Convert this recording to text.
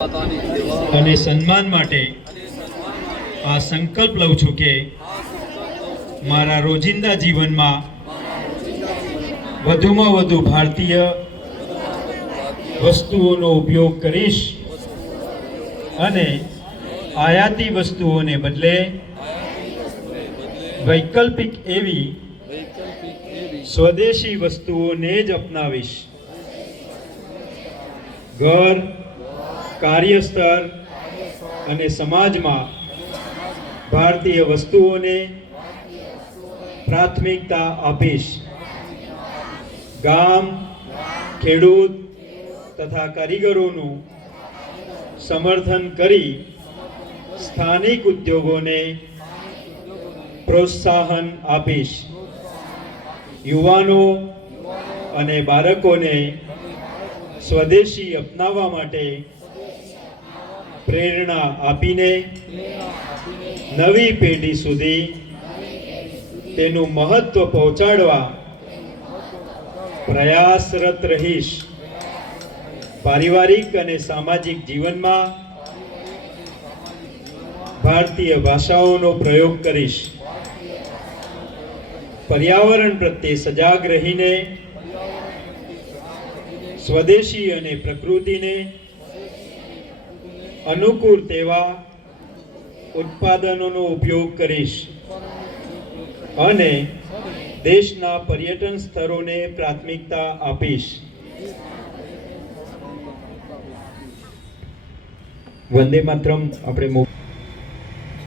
અને સન્માન માટે આ સંકલ્પ લઉં છું કે મારા રોજિંદા જીવનમાં વધુમાં વધુ ભારતીય વસ્તુઓનો ઉપયોગ કરીશ અને આયાતી વસ્તુઓને બદલે વૈકલ્પિક એવી સ્વદેશી વસ્તુઓને જ અપનાવીશ। ઘર, કાર્યસ્થળ અને સમાજમાં ભારતીય વસ્તુઓને પ્રાથમિકતા આપીશ। ગામ, ખેડૂત તથા કારીગરોનું સમર્થન કરી સ્થાનિક ઉદ્યોગોને પ્રોત્સાહન આપીશ। યુવાનો અને બાળકોને સ્વદેશી અપનાવવા માટે પ્રેરણા આપીને નવી પેઢી સુધી તેનું મહત્વ પહોંચાડવા પ્રયાસરત રહીશ। પારિવારિક અને સામાજિક જીવનમાં ભારતીય ભાષાઓનો પ્રયોગ કરીશ। પર્યાવરણ પ્રત્યે સજાગ રહીને સ્વદેશી અને પ્રકૃતિને અનુકૂળ તેવા ઉત્પાદનોનો ઉપયોગ કરીશ અને દેશના પર્યટન સ્થળોને પ્રાથમિકતા આપીશ। વંદે માતરમ આપણે